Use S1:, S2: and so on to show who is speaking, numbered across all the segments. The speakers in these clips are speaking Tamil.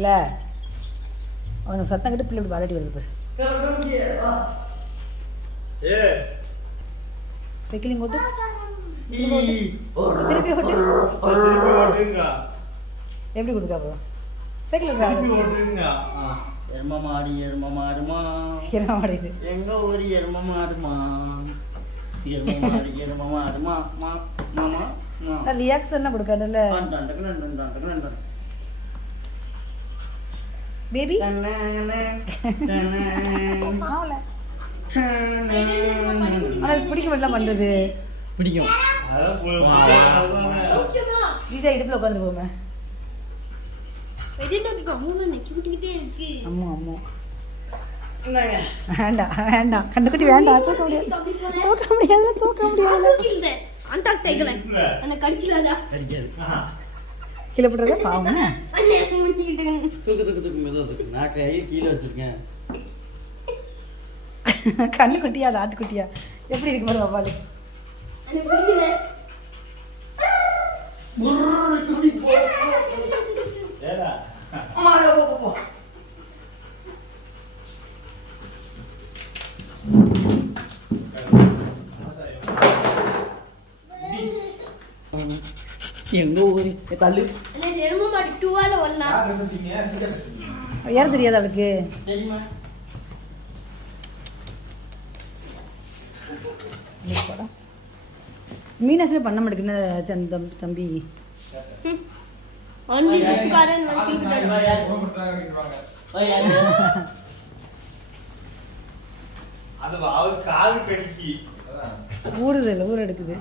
S1: இல்ல அவன் சத்தம் கிட்ட பிள்ளை வாலாடி வருது
S2: பாரு ஏ
S1: சைக்கிளிங் ஓட்டு திருப்பி ஓட்டு எப்படி கொடுக்க அப்புறம் சைக்கிள்
S2: ஓட்டுறீங்க எங்க ஊர் எருமமா எருமா எருமமா எருமா
S1: மாமா பேபி ஆனால் பிடிக்கும் எல்லாம் பண்ணுறது பிடிக்கும் ஈஸியாக இடுப்பில் உட்காந்து போமே வேண்டாம் வேண்டாம் கண்டுக்குட்டி வேண்டாம் தூக்க முடியாது தூக்க முடியாது தூக்க முடியாது
S3: அந்த கடிச்சிடாதா
S2: கடிக்காது
S1: கீழே போட்டுறத பாவம் அண்ணே
S2: முடிஞ்சிட்டேன் தூக்கு தூக்கு தூக்கு மேல வந்து நான் கைய கீழே வச்சிருக்கேன்
S1: கண்ணு குட்டியா ஆட்டு குட்டியா எப்படி இருக்கு பாரு அவ்வாலு
S2: அண்ணே Thank you. எங்க ஊரு தள்ளு
S1: யார் தெரியாது அவளுக்கு மீனாசில பண்ண மாட்டேங்குன்னு சந்தம் தம்பி ஊறுதல் ஊர் எடுக்குது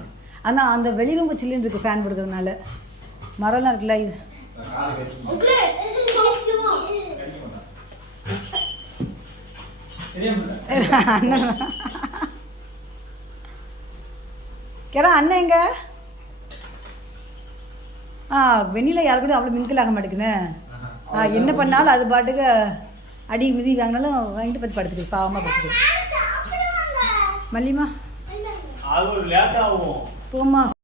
S1: ஆனால் அந்த வெளியில் உங்கள் இருக்குது ஃபேன் போடுறதுனால மரம்லாம் இருக்குல்ல இது கேரா அண்ணன் எங்க ஆ வெண்ணில யாரு கூட அவ்வளோ மின்கல் ஆக மாட்டேங்குன்னு ஆ என்ன பண்ணாலும் அது பாட்டுக்கு அடி மிதி வாங்கினாலும் வாங்கிட்டு பார்த்து படுத்துக்கிறேன் பாவமாக படுத்துக்கிறேன் மல்லிமா 多嘛。